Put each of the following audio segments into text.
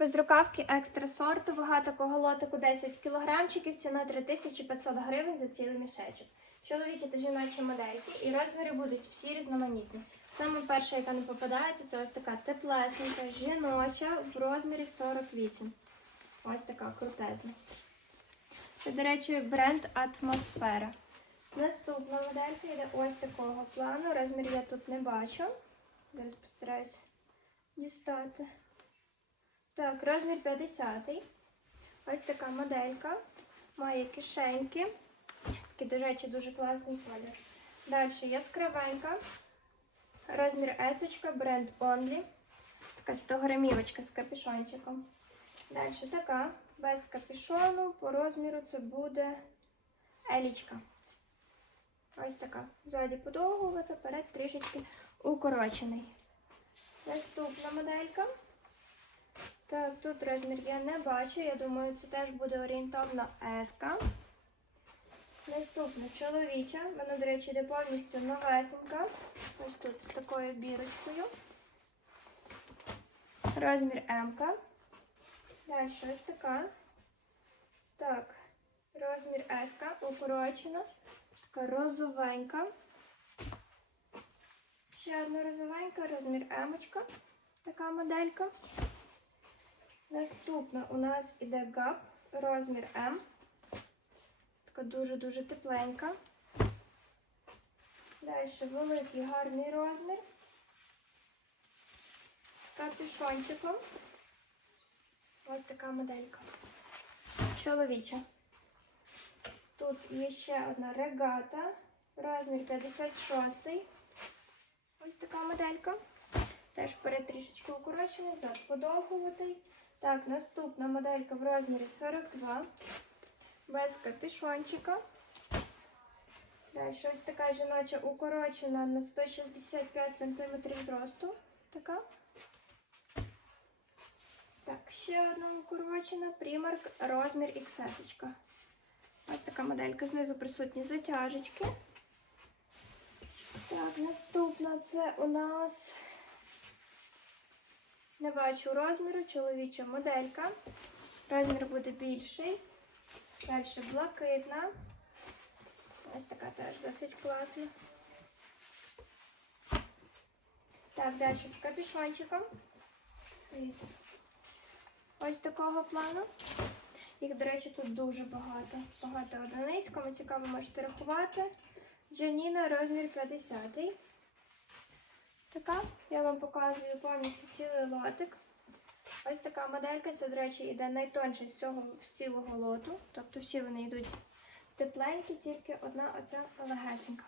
Безрукавки екстра сорту, вага такого лотику 10 кілограмчиків, ціна 3500 гривень за цілий мішечок. Чоловічі та жіночі модельки і розміри будуть всі різноманітні. Саме перша, яка не попадається, це ось така теплесенька, жіноча в розмірі 48. Ось така крутезна. Це, до речі, бренд Атмосфера. Наступна моделька йде ось такого плану. Розмір я тут не бачу. Зараз постараюсь дістати. Так, розмір 50. Ось така моделька. Має кишеньки. Такий, до речі, дуже класний колір. Далі яскравенька. Розмір есочка, бренд Only. Така 100 грамівочка з капюшончиком. Далі така, без капюшону. По розміру це буде елічка. Ось така. Ззаді подовгувата, перед трішечки укорочений. Наступна моделька. Так, тут розмір я не бачу. Я думаю, це теж буде орієнтовно еска. Наступна чоловіча. Вона, до речі, йде повністю новесенька. Ось тут з такою бірочкою. Розмір М. Далі ось така. Так, розмір С, укорочена. Така розовенька. Ще одна розовенька, розмір М. Така моделька. Наступна у нас іде гап, розмір М. Така дуже-дуже тепленька. Далі великий гарний розмір. З капюшончиком. Ось така моделька. Чоловіча. Тут є ще одна регата. Розмір 56. Ось така моделька. Теж вперед трішечки укорочений, так, подовгуватий. Так, наступна моделька в розмірі 42. Без капюшончика. Далі ось така жіноча укорочена на 165 см зросту. Така. Так, ще одна укорочена примарк розмір XS. Ось така моделька. Знизу присутні затяжечки. Так, наступна це у нас не бачу розміру, чоловіча моделька. Розмір буде більший. Далі блакитна. Ось така теж досить класна. Так, далі з капюшончиком. Ось такого плану. Їх, до речі, тут дуже багато. Багато одиниць. Кому цікаво, можете рахувати. Джаніна розмір 50. Така, я вам показую повністю цілий лотик. Ось така моделька, це, до речі, йде найтонша з цього з цілого лоту. Тобто всі вони йдуть тепленькі, тільки одна оця легесенька.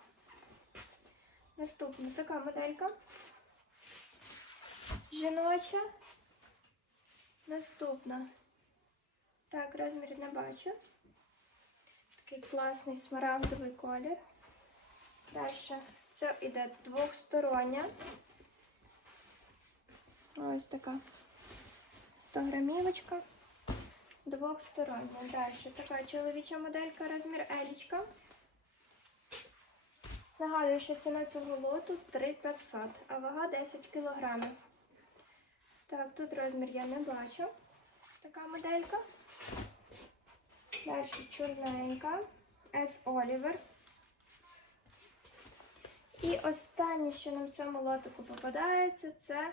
Наступна така моделька. Жіноча. Наступна. Так, розмір не бачу. Такий класний смарагдовий колір. Далі це йде двохстороння. Ось така 100 грамівочка. Двохстороння. Далі така чоловіча моделька, розмір Елічка. Нагадую, що ціна цього лоту 3500, а вага 10 кг. Так, тут розмір я не бачу. Така моделька. Далі чорненька. Oliver. І останнє, що нам в цьому лотику попадається, це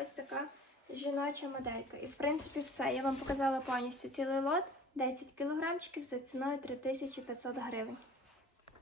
ось така жіноча моделька. І в принципі все. Я вам показала повністю цілий лот. 10 кілограмчиків за ціною 3500 гривень.